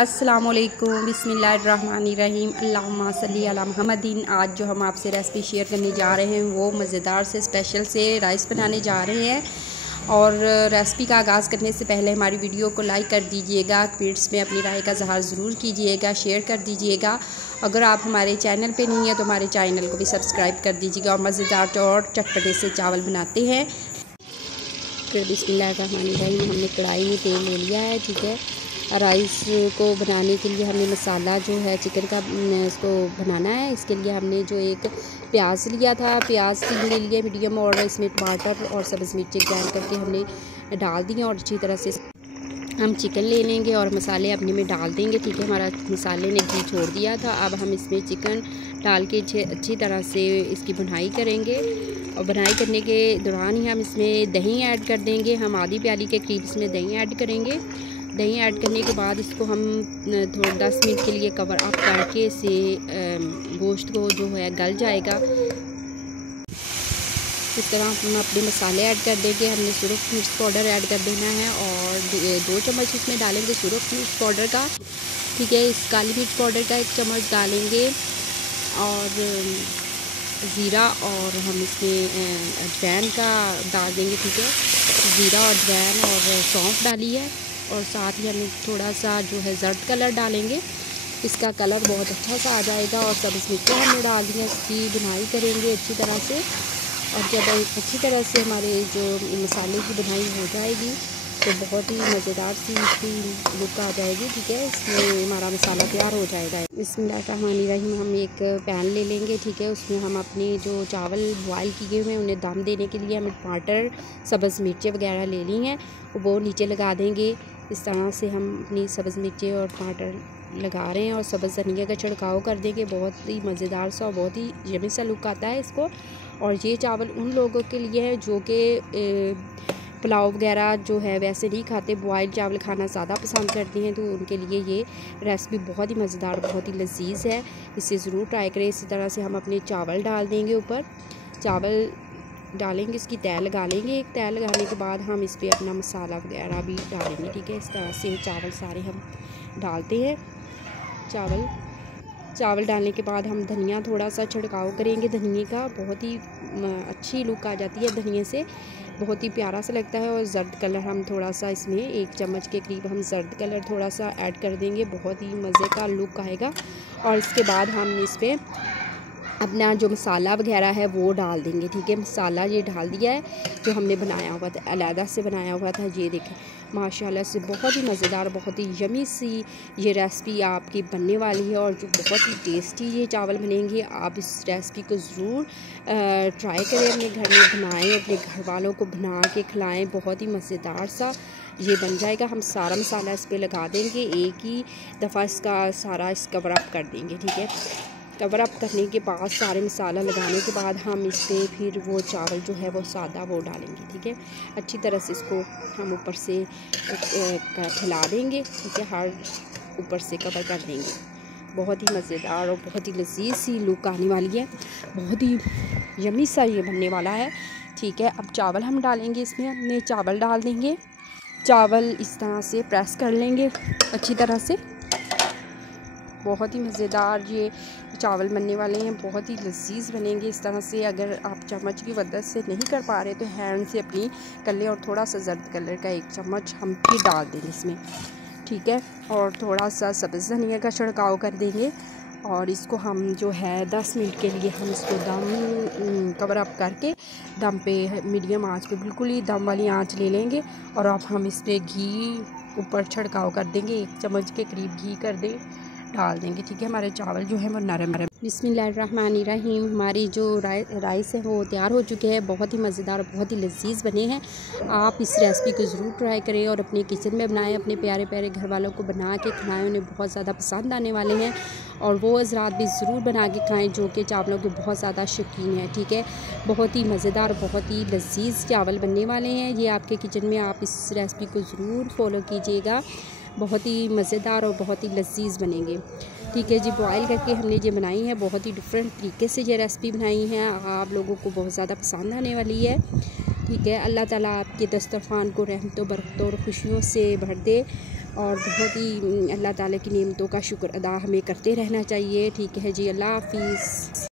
अस्सलामुअलैकुम बिस्मिल्लाहिर्रहमानिर्रहीम अल्लाहुम्मा सल्ली अला मुहम्मदिन। आज जो हम आपसे रेसिपी शेयर करने जा रहे हैं वो मज़ेदार से स्पेशल से राइस बनाने जा रहे हैं। और रेसिपी का आगाज़ करने से पहले हमारी वीडियो को लाइक कर दीजिएगा, कमेंट्स में अपनी राय का इज़हार ज़रूर कीजिएगा, शेयर कर दीजिएगा। अगर आप हमारे चैनल पे नहीं हैं तो हमारे चैनल को भी सब्सक्राइब कर दीजिएगा। और मज़ेदार और चटपटे से चावल बनाते हैं। फिर बिस्मिल्लाहिर्रहमानिर्रहीम, हमने कढ़ाई में तेल ले लिया है। ठीक है, राइस को बनाने के लिए हमें मसाला जो है चिकन का इसको बनाना है। इसके लिए हमने जो एक प्याज लिया था, प्याज ले लिया मीडियम, और इसमें टमाटर और सब्ज़ मिर्ची ग्राइंड करके हमने डाल दी। और अच्छी तरह से हम चिकन ले लेंगे और मसाले अपने में डाल देंगे। ठीक है, हमारा मसाले ने घी छोड़ दिया था। अब हम इसमें चिकन डाल के अच्छी तरह से इसकी भुनाई करेंगे। और भुनाई करने के दौरान ही हम इसमें दही ऐड कर देंगे। हम आधी प्याली के करीब इसमें दही ऐड करेंगे। दही ऐड करने के बाद इसको हम थोड़ा 10 मिनट के लिए कवर अप करके इसे गोश्त को जो है गल जाएगा। इस तरह हम अपने मसाले ऐड कर देंगे। हमने सुरख मिर्च पाउडर ऐड कर देना है और 2 चम्मच इसमें डालेंगे सुरख मिर्च पाउडर का। ठीक है, इस काली मिर्च पाउडर का 1 चम्मच डालेंगे और ज़ीरा, और हम इसमें अजवाइन का डाल देंगे। ठीक है, ज़ीरा और अजवाइन और सौंफ डाली है। और साथ ही हम थोड़ा सा जो है जर्द कलर डालेंगे, इसका कलर बहुत अच्छा सा आ जाएगा। और सब्ज़ मिर्ची हमने डाल दी है, इसकी भुनाई करेंगे अच्छी तरह से। और जब अच्छी तरह से हमारे जो मसाले की भुनाई हो जाएगी तो बहुत ही मज़ेदार सी इसकी लुक आ जाएगी। ठीक है, इसमें हमारा मसाला तैयार हो जाएगा। बिस्मिल्लाहिर्रहमानिर्रहीम, हम एक पैन ले लेंगे। ठीक है, उसमें हम अपने जो चावल बॉयल किए हुए हैं उन्हें दम देने के लिए हमें टमाटर, सब्ज़ मिर्ची वगैरह ले ली हैं, वो नीचे लगा देंगे। इस तरह से हम अपनी सब्ज़ मिर्ची और टमाटर लगा रहे हैं और सब्ज़ धनिया का छिड़काव कर देंगे। बहुत ही मज़ेदार सा और बहुत ही यम्मी सा लुक आता है इसको। और ये चावल उन लोगों के लिए है जो कि पुलाव वगैरह जो है वैसे नहीं खाते, बॉयल चावल खाना ज़्यादा पसंद करते हैं, तो उनके लिए ये रेसिपी बहुत ही मज़ेदार, बहुत ही लजीज है। इसे ज़रूर ट्राई करें। इसी तरह से हम अपने चावल डाल देंगे ऊपर। चावल डालेंगे, इसकी तय लगा लेंगे। एक तय लगाने के बाद हम इस पर अपना मसाला वगैरह भी डालेंगे। ठीक है, इस तरह से चावल सारे हम डालते हैं। चावल डालने के बाद हम धनिया थोड़ा सा छिड़काव करेंगे। धनिए का बहुत ही अच्छी लुक आ जाती है, धनिए से बहुत ही प्यारा सा लगता है। और जर्द कलर हम थोड़ा सा इसमें 1 चम्मच के करीब हम जर्द कलर थोड़ा सा ऐड कर देंगे, बहुत ही मज़े का लुक आएगा। और इसके बाद हम इस पर अपना जो मसाला वगैरह है वो डाल देंगे। ठीक है, मसाला ये डाल दिया है जो हमने बनाया हुआ था, अलहदा से बनाया हुआ था। ये देखें, माशाल्लाह से बहुत ही मज़ेदार, बहुत ही यमी सी ये रेसिपी आपकी बनने वाली है। और जो बहुत ही टेस्टी ये चावल बनेंगे। आप इस रेसिपी को ज़रूर ट्राई करें, अपने घर में बनाएं, अपने घर वालों को बना के खिलाएं। बहुत ही मज़ेदार सा ये बन जाएगा। हम सारा मसाला इस पर लगा देंगे, एक ही दफ़ा इसका सारा कवर अप कर देंगे। ठीक है, कवर अप करने के बाद सारे मसाला लगाने के बाद हम इस पर फिर वो चावल जो है वो सादा वो डालेंगे। ठीक है, अच्छी तरह से इसको हम ऊपर से फैला देंगे। ठीक है, हर ऊपर से कवर कर देंगे। बहुत ही मज़ेदार और बहुत ही लजीज सी लुक आने वाली है, बहुत ही यमी सा ये बनने वाला है। ठीक है, अब चावल हम डालेंगे इसमें, हमने चावल डाल देंगे। चावल इस तरह से प्रेस कर लेंगे अच्छी तरह से। बहुत ही मज़ेदार ये चावल बनने वाले हैं, बहुत ही लजीज बनेंगे इस तरह से। अगर आप चम्मच की मदद से नहीं कर पा रहे तो हैंड से अपनी कर लें। और थोड़ा सा जर्द कलर का 1 चम्मच हम फिर डाल देंगे इसमें। ठीक है, और थोड़ा सा सब्ज़ धनिया का छिड़काव कर देंगे। और इसको हम जो है 10 मिनट के लिए हम इसको दम कवर अप करके दम पे मीडियम आंच पे, बिल्कुल ही दम वाली आंच ले लेंगे। और अब हम इस पर घी ऊपर छिड़काव कर देंगे, 1 चम्मच के करीब घी डाल देंगे। ठीक है, हमारे चावल जो है वो नरम नरम। बिस्मिल्लाहिर्रहमानिर्रहीम, हमारी जो राइस है वो तैयार हो चुके हैं। बहुत ही मज़ेदार, बहुत ही लजीज बने हैं। आप इस रेसिपी को ज़रूर ट्राई करें और अपने किचन में बनाएं, अपने प्यारे प्यारे घर वालों को बना के खिलाएं, उन्हें बहुत ज़्यादा पसंद आने वाले हैं। और वो हज़रात भी ज़रूर बना के खाएँ जो कि चावलों के बहुत ज़्यादा शौकीन हैं। ठीक है, बहुत ही मज़ेदार, बहुत ही लजीज चावल बनने वाले हैं ये आपके किचन में। आप इस रेसिपी को ज़रूर फॉलो कीजिएगा, बहुत ही मज़ेदार और बहुत ही लजीज बनेंगे। ठीक है जी, बॉयल करके हमने ये बनाई है, बहुत ही डिफरेंट तरीके से ये रेसिपी बनाई है, आप लोगों को बहुत ज़्यादा पसंद आने वाली है। ठीक है, अल्लाह ताला आपके दस्तरखान को रहमतों बरकतों और खुशियों से भर दे। और बहुत ही अल्लाह ताला की नेमतों का शुक्र अदा हमें करते रहना चाहिए। ठीक है जी, अल्लाह हाफ़िज़।